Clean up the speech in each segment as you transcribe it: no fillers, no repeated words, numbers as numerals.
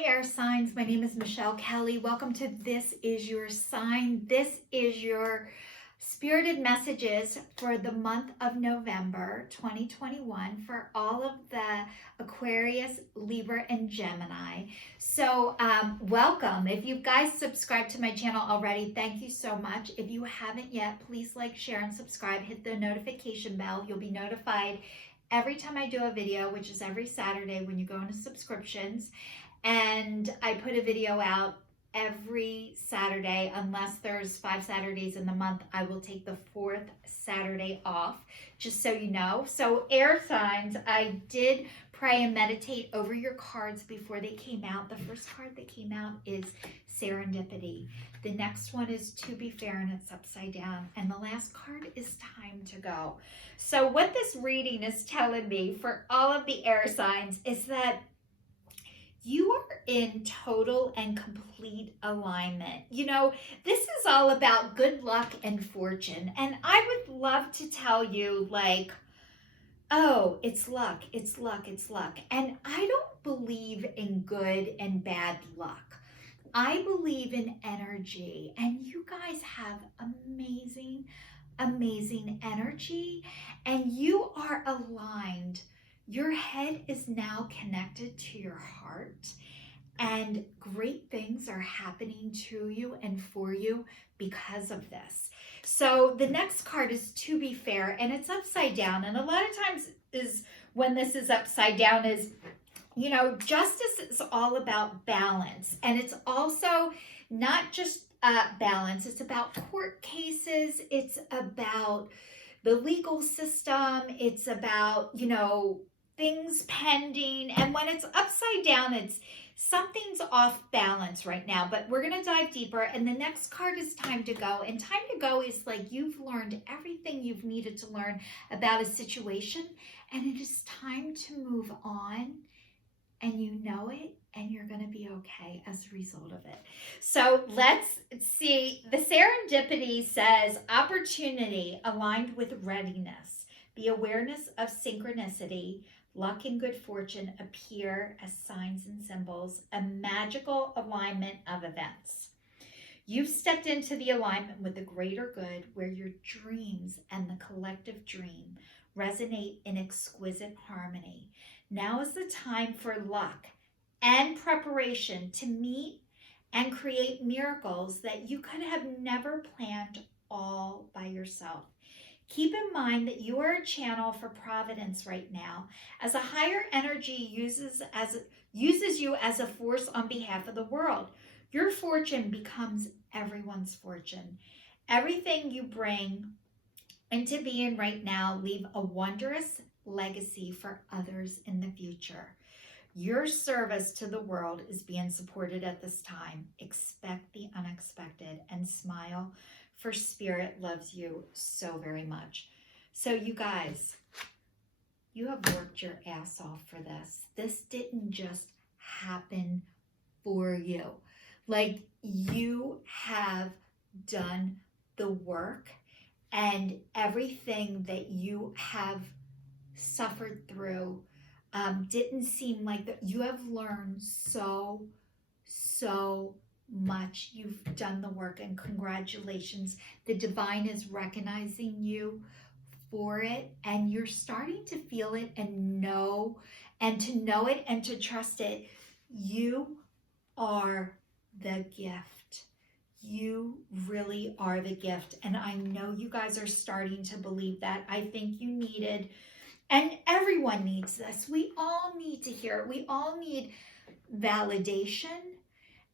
Hi, air signs. My name is Michelle Kelly. Welcome to This Is Your Sign. This is your spirited messages for the month of November 2021 for all of the Aquarius, Libra, and Gemini. So welcome. If you guys subscribed to my channel already, thank you so much. If you haven't yet, please like, share, and subscribe. Hit the notification bell. You'll be notified every time I do a video, which is every Saturday when you go into subscriptions. And I put a video out every Saturday, unless there's 5 Saturdays in the month. I will take the 4th Saturday off, just so you know. So air signs, I did pray and meditate over your cards before they came out. The first card that came out is serendipity. The next one is to be fair, and it's upside down. And the last card is time to go. So what this reading is telling me for all of the air signs is that you are in total and complete alignment. You know, this is all about good luck and fortune. And I would love to tell you, like, oh, it's luck, it's luck, it's luck. And I don't believe in good and bad luck. I believe in energy. And you guys have amazing, amazing energy. And you are aligned. Your head is now connected to your heart, and great things are happening to you and for you because of this. So the next card is to be fair, and it's upside down. And a lot of times is when this is upside down is, you know, justice is all about balance. And it's also not just balance. It's about court cases. It's about the legal system. It's about, you know, things pending. And when it's upside down, it's something's off balance right now. But we're going to dive deeper. And the next card is time to go. And time to go is like you've learned everything you've needed to learn about a situation. And it is time to move on. And you know it. And you're going to be okay as a result of it. So let's see. The serendipity says opportunity aligned with readiness. The awareness of synchronicity, luck and good fortune appear as signs and symbols, a magical alignment of events. You've stepped into the alignment with the greater good, where your dreams and the collective dream resonate in exquisite harmony. Now is the time for luck and preparation to meet and create miracles that you could have never planned all by yourself. Keep in mind that you are a channel for providence right now, as a higher energy uses you as a force on behalf of the world. Your fortune becomes everyone's fortune. Everything you bring into being right now leave a wondrous legacy for others in the future. Your service to the world is being supported at this time. Expect the unexpected and smile, for Spirit loves you so very much. So you guys, you have worked your ass off for this. This didn't just happen for you. Like, you have done the work, and everything that you have suffered through didn't seem like that. You have learned so much. You've done the work, and congratulations. The divine is recognizing you for it, and you're starting to feel it and know it and to trust it. You are the gift. You really are the gift. And I know you guys are starting to believe that. I think you needed, and everyone needs this. We all need to hear it. We all need validation.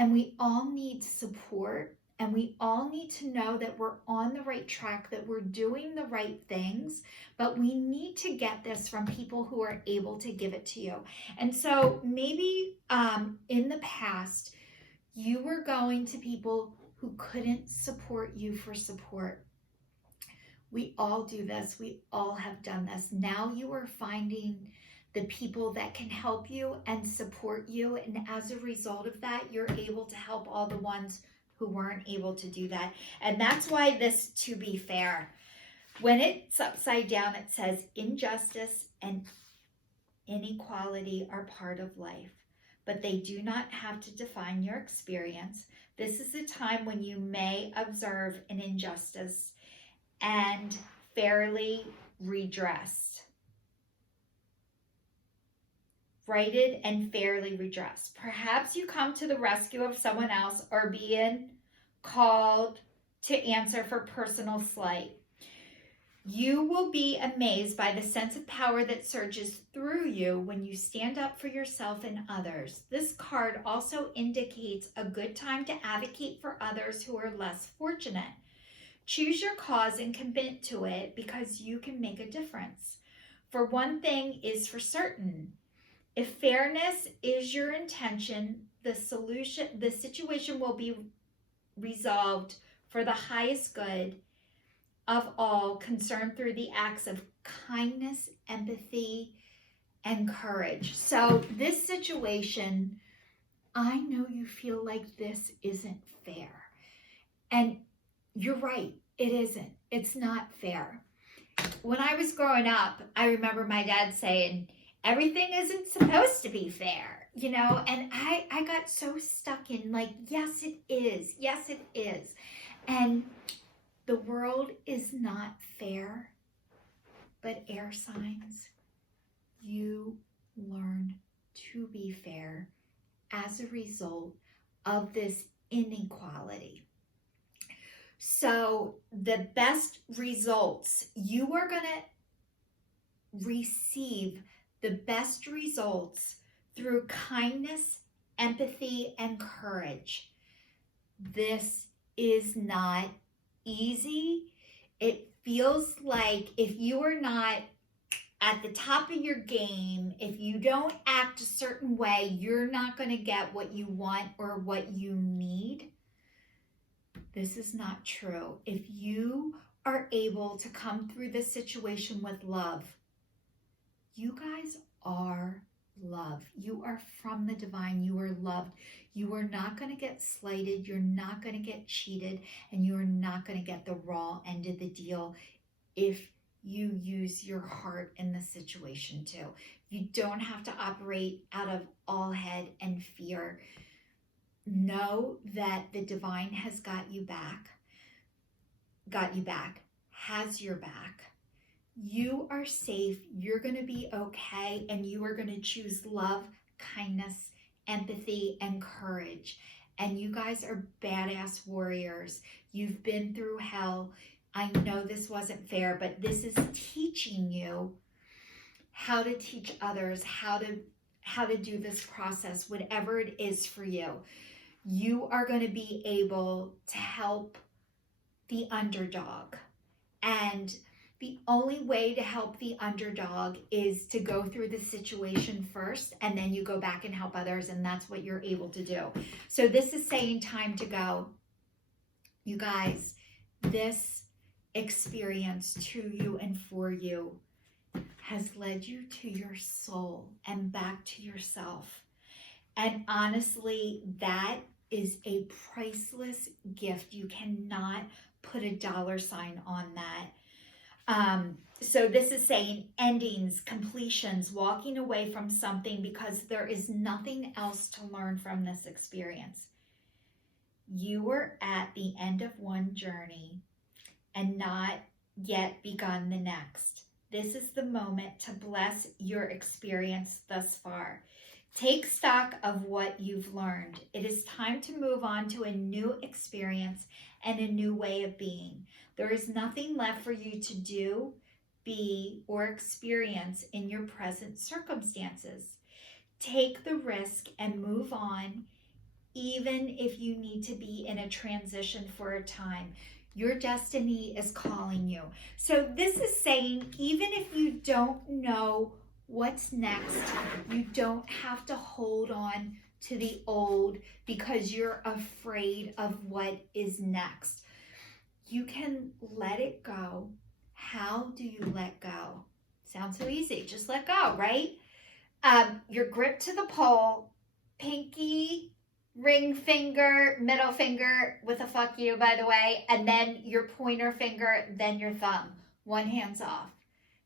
And we all need support, and we all need to know that we're on the right track, that we're doing the right things, but we need to get this from people who are able to give it to you. And so maybe in the past, you were going to people who couldn't support you for support. We all do this. We all have done this. Now you are finding the people that can help you and support you. And as a result of that, you're able to help all the ones who weren't able to do that. And that's why this to be fair. When it's upside down, it says injustice and inequality are part of life. but they do not have to define your experience. This is a time when you may observe an injustice and fairly redressed. Righted and fairly redressed. Perhaps you come to the rescue of someone else or being called to answer for personal slight. You will be amazed by the sense of power that surges through you when you stand up for yourself and others. This card also indicates a good time to advocate for others who are less fortunate. Choose your cause and commit to it because you can make a difference. For one thing is for certain, if fairness is your intention, the situation will be resolved for the highest good of all concerned through the acts of kindness, empathy, and courage. So this situation, I know you feel like this isn't fair. And you're right, it isn't. It's not fair. When I was growing up, I remember my dad saying, everything isn't supposed to be fair, you know? And I got so stuck in like, yes, it is. Yes, it is. And the world is not fair, but air signs, you learn to be fair as a result of this inequality. So the best results, you are going to receive the best results through kindness, empathy, and courage. This is not easy. It feels like if you are not at the top of your game, if you don't act a certain way, you're not going to get what you want or what you need. This is not true. If you are able to come through this situation with love, you guys are love. You are from the divine. You are loved. You are not going to get slighted. You're not going to get cheated. And you are not going to get the raw end of the deal if you use your heart in the situation too. You don't have to operate out of all head and fear. Know that the divine has got you back, has your back. You are safe, you're going to be okay, and you are going to choose love, kindness, empathy, and courage. And you guys are badass warriors. You've been through hell. I know this wasn't fair, but this is teaching you how to teach others, how to do this process, whatever it is for you. You are going to be able to help the underdog. And the only way to help the underdog is to go through the situation first, and then you go back and help others, and that's what you're able to do. So this is saying time to go. You guys, this experience to you and for you has led you to your soul and back to yourself. And honestly, that is a priceless gift. You cannot put a dollar sign on that. So this is saying endings, completions, walking away from something because there is nothing else to learn from this experience. You were at the end of one journey and not yet begun the next. This is the moment to bless your experience thus far. Take stock of what you've learned. It is time to move on to a new experience and a new way of being. There is nothing left for you to do, be, or experience in your present circumstances. Take the risk and move on, even if you need to be in a transition for a time. Your destiny is calling you. So this is saying, even if you don't know what's next, you don't have to hold on to the old because you're afraid of what is next. You can let it go. How do you let go? Sounds so easy. Just let go, right? Your grip to the pole, pinky, ring finger, middle finger with a fuck you, by the way, and then your pointer finger, then your thumb. One hand's off.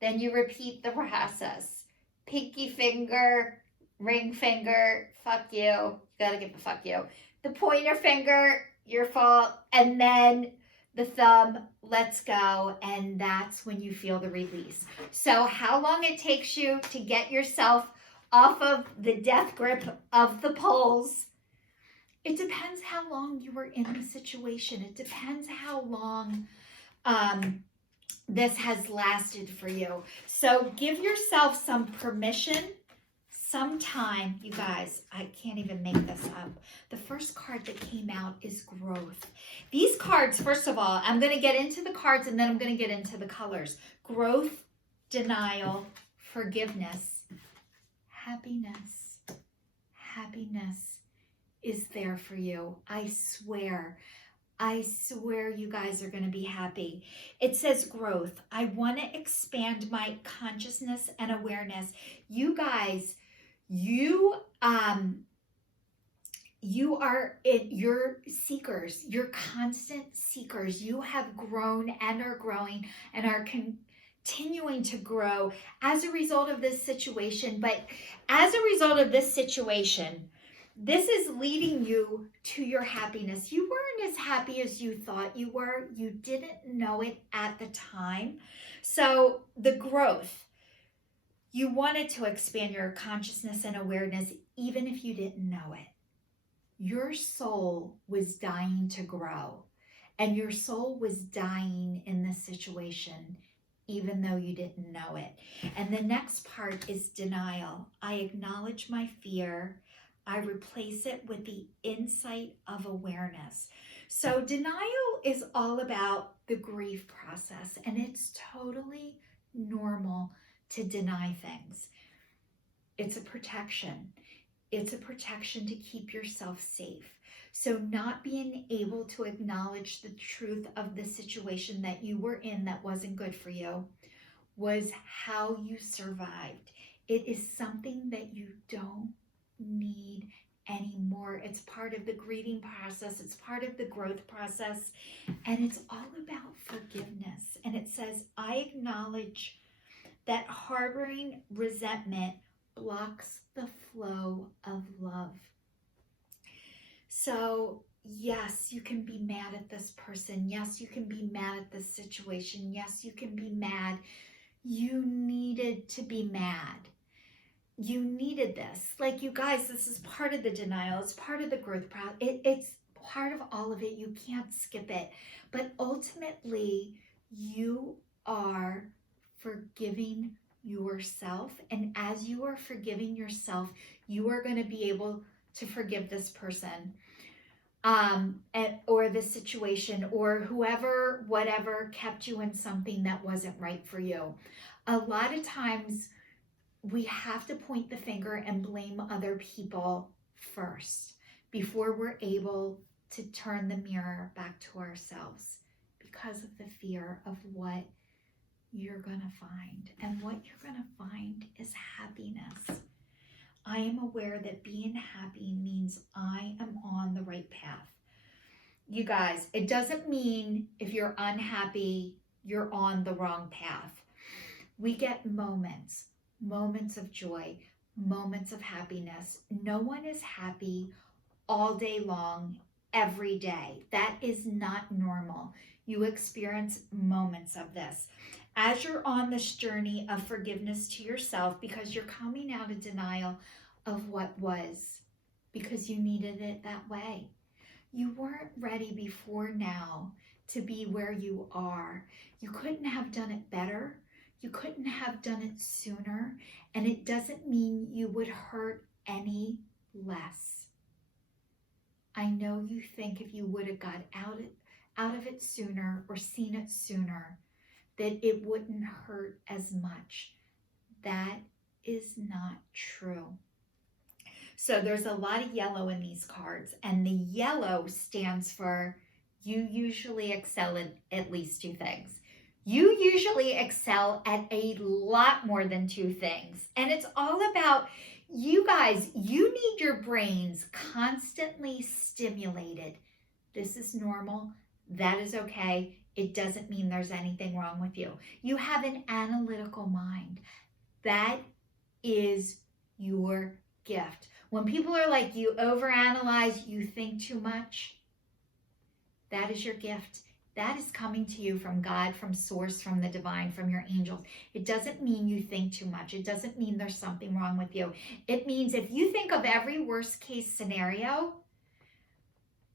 Then you repeat the process. Pinky finger, ring finger, fuck you. You gotta give a fuck you. The pointer finger, your fault. And then the thumb, let's go. And that's when you feel the release. So how long it takes you to get yourself off of the death grip of the poles, it depends how long you were in the situation. It depends how long this has lasted for you. So give yourself some permission, some time. You guys, I can't even make this up. The first card that came out is growth. These cards, first of all, I'm going to get into the cards and then I'm going to get into the colors. Growth, denial, forgiveness, happiness. Happiness is there for you. I swear you guys are going to be happy. It says growth. I want to expand my consciousness and awareness. You guys, you're seekers. You're constant seekers. You have grown and are growing and are continuing to grow as a result of this situation. But as a result of this situation, this is leading you to your happiness. You weren't as happy as you thought you were. You didn't know it at the time. So the growth, you wanted to expand your consciousness and awareness even if you didn't know it. Your soul was dying to grow, and your soul was dying in this situation even though you didn't know it. And the next part is denial. I acknowledge my fear. I replace it with the insight of awareness. So denial is all about the grief process, and it's totally normal to deny things. It's a protection. It's a protection to keep yourself safe. So not being able to acknowledge the truth of the situation that you were in that wasn't good for you was how you survived. It is something that you don't need anymore. It's part of the grieving process. It's part of the growth process. And it's all about forgiveness. And it says, I acknowledge that harboring resentment blocks the flow of love. So yes, you can be mad at this person. Yes, you can be mad at this situation. Yes, you can be mad. You needed to be mad. You needed this. Like, you guys, this is part of the denial. It's part of the growth process. It's part of all of it. You can't skip it. But ultimately, you are forgiving yourself. And as you are forgiving yourself, you are going to be able to forgive this person or the situation or whoever, whatever kept you in something that wasn't right for you. A lot of times we have to point the finger and blame other people first before we're able to turn the mirror back to ourselves because of the fear of what you're going to find. And what you're going to find is happiness. I am aware that being happy means I am on the right path. You guys, it doesn't mean if you're unhappy, you're on the wrong path. We get moments of joy, moments of happiness. No one is happy all day long, every day. That is not normal. You experience moments of this. As you're on this journey of forgiveness to yourself, because you're coming out of denial of what was, because you needed it that way. You weren't ready before now to be where you are. You couldn't have done it better. You couldn't have done it sooner. And it doesn't mean you would hurt any less. I know you think if you would have got out of it sooner or seen it sooner, that it wouldn't hurt as much. That is not true. So there's a lot of yellow in these cards, and the yellow stands for you usually excel at least two things. You usually excel at a lot more than two things. And it's all about you guys. You need your brains constantly stimulated. This is normal. That is okay. It doesn't mean there's anything wrong with you. You have an analytical mind. That is your gift. When people are like, you overanalyze, you think too much, that is your gift. That is coming to you from God, from source, from the divine, from your angels. It doesn't mean you think too much. It doesn't mean there's something wrong with you. It means if you think of every worst case scenario,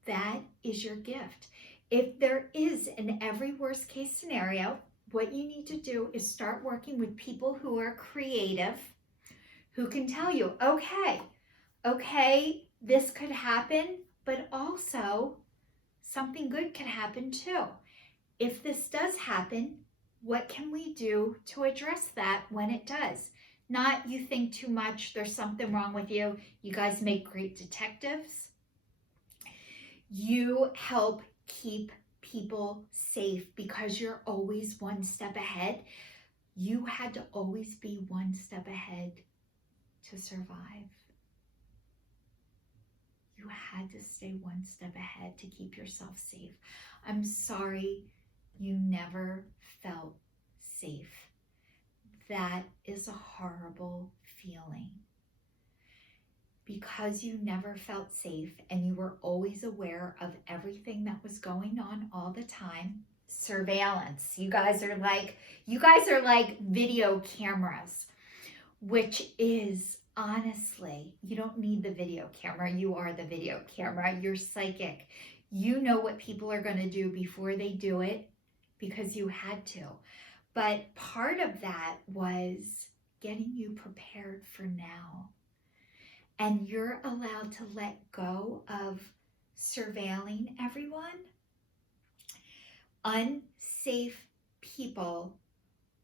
that is your gift. If there is an every worst case scenario, what you need to do is start working with people who are creative, who can tell you, okay, this could happen, but also something good could happen too. If this does happen, what can we do to address that when it does? Not you think too much, there's something wrong with you. You guys make great detectives. You help keep people safe because you're always one step ahead. You had to always be one step ahead to survive. You had to stay one step ahead to keep yourself safe. I'm sorry you never felt safe. That is a horrible feeling. Because you never felt safe and you were always aware of everything that was going on all the time. Surveillance. You guys are like video cameras, which is honestly, you don't need the video camera. You are the video camera. You're psychic. You know what people are going to do before they do it because you had to. But part of that was getting you prepared for now. And you're allowed to let go of surveilling everyone. Unsafe people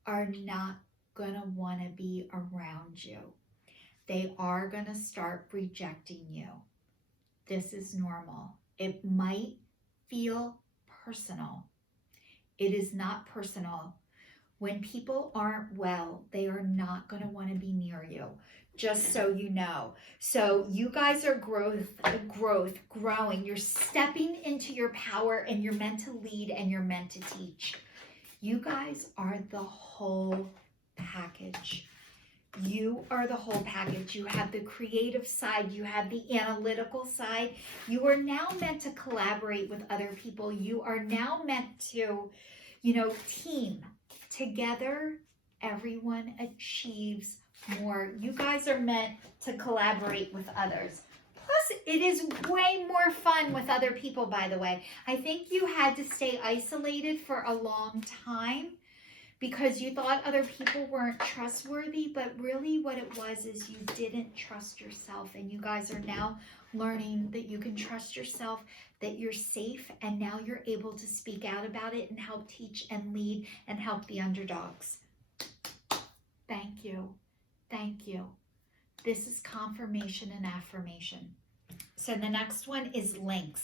are not going to want to be around you. They are going to start rejecting you. This is normal. It might feel personal. It is not personal. When people aren't well, they are not going to want to be near you. Just so you know. So you guys are growing. You're stepping into your power and you're meant to lead and you're meant to teach. You guys are the whole package. You are the whole package. You have the creative side. You have the analytical side. You are now meant to collaborate with other people. You are now meant to, team. Together, everyone achieves more. You guys are meant to collaborate with others. Plus, it is way more fun with other people, by the way. I think you had to stay isolated for a long time because you thought other people weren't trustworthy, but really what it was is you didn't trust yourself, and you guys are now learning that you can trust yourself, that you're safe, and now you're able to speak out about it and help teach and lead and help the underdogs. Thank you. Thank you. This is confirmation and affirmation. So the next one is Lynx,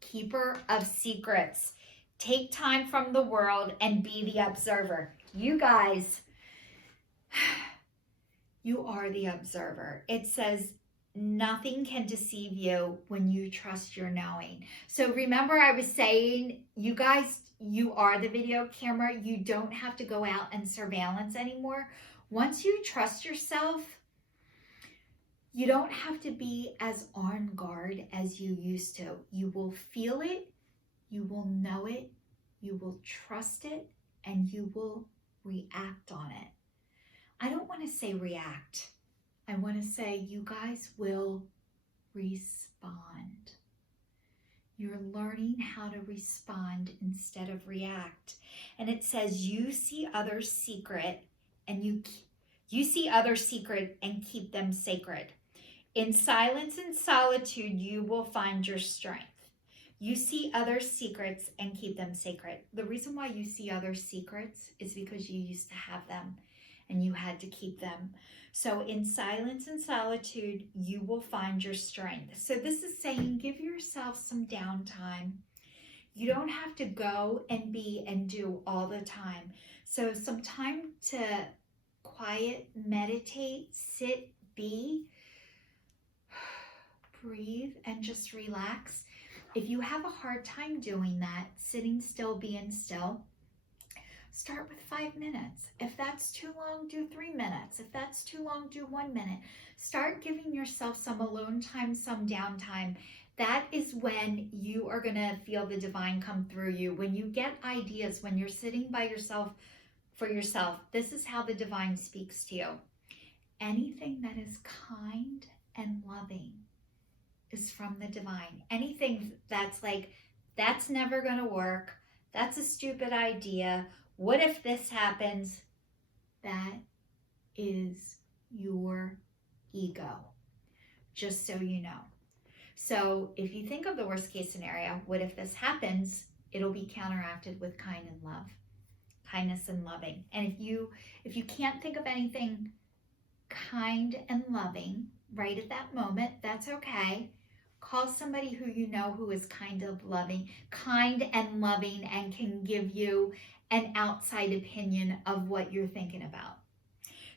keeper of secrets. Take time from the world and be the observer. You guys, you are the observer. It says nothing can deceive you when you trust your knowing. So remember I was saying, you guys, you are the video camera. You don't have to go out and surveillance anymore. Once you trust yourself, you don't have to be as on guard as you used to. You will feel it, you will know it, you will trust it, and you will react on it. I don't want to say react. I want to say you guys will respond. You're learning how to respond instead of react. And it says you see others' secret and you see others' secret and keep them sacred. In silence and solitude, you will find your strength. You see others' secrets and keep them sacred. The reason why you see others' secrets is because you used to have them and you had to keep them. So in silence and solitude, you will find your strength. So this is saying give yourself some downtime. You don't have to go and be and do all the time. So some time to quiet, meditate, sit, be, breathe, and just relax. If you have a hard time doing that, sitting still, being still, start with 5 minutes. If that's too long, do 3 minutes. If that's too long, do 1 minute. Start giving yourself some alone time, some downtime. That is when you are going to feel the divine come through you. When you get ideas, when you're sitting by yourself for yourself, this is how the divine speaks to you. Anything that is kind and loving is from the divine. Anything that's like, that's never going to work, that's a stupid idea, what if this happens, that is your ego, just so you know. So if you think of the worst case scenario, what if this happens, it'll be counteracted with kind and love, kindness and loving. And if you can't think of anything kind and loving right at that moment, that's okay. Call somebody who you know who is kind and loving and can give you an outside opinion of what you're thinking about.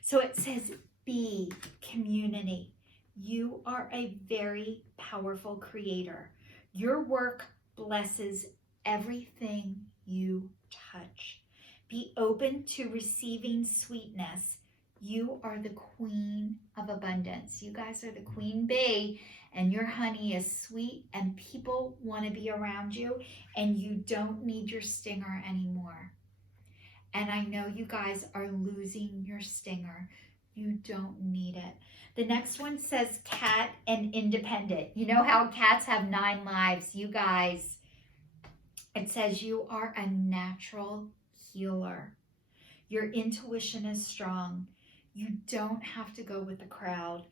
So it says be community. You are a very powerful creator. Your work blesses everything you touch. Be open to receiving sweetness. You are the queen of abundance. You guys are the queen bee, and your honey is sweet, and people want to be around you, and you don't need your stinger anymore. And I know you guys are losing your stinger. You don't need it. The next one says cat and independent. You know how cats have 9 lives? You guys, it says you are a natural healer. Your intuition is strong. You don't have to go with the crowd.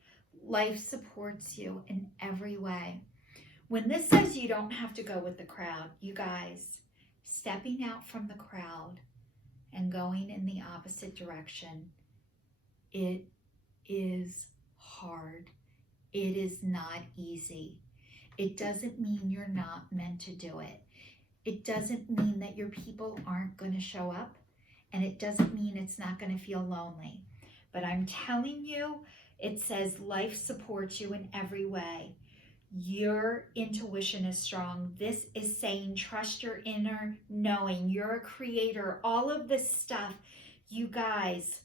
Life supports you in every way. When this says you don't have to go with the crowd, you guys, stepping out from the crowd and going in the opposite direction, it is hard. It is not easy. It doesn't mean you're not meant to do it. It doesn't mean that your people aren't going to show up, and it doesn't mean it's not going to feel lonely. But I'm telling you, it says life supports you in every way. Your intuition is strong. This is saying trust your inner knowing. You're a creator. All of this stuff, you guys,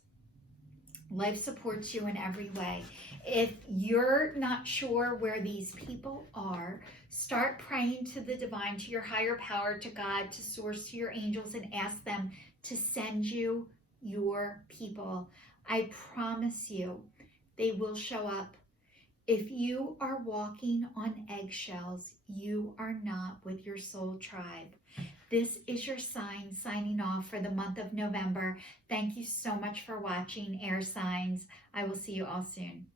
life supports you in every way. If you're not sure where these people are, start praying to the divine, to your higher power, to God, to source, to your angels, and ask them to send you your people. I promise you, they will show up. If you are walking on eggshells, you are not with your soul tribe. This is your sign signing off for the month of November. Thank you so much for watching, air signs. I will see you all soon.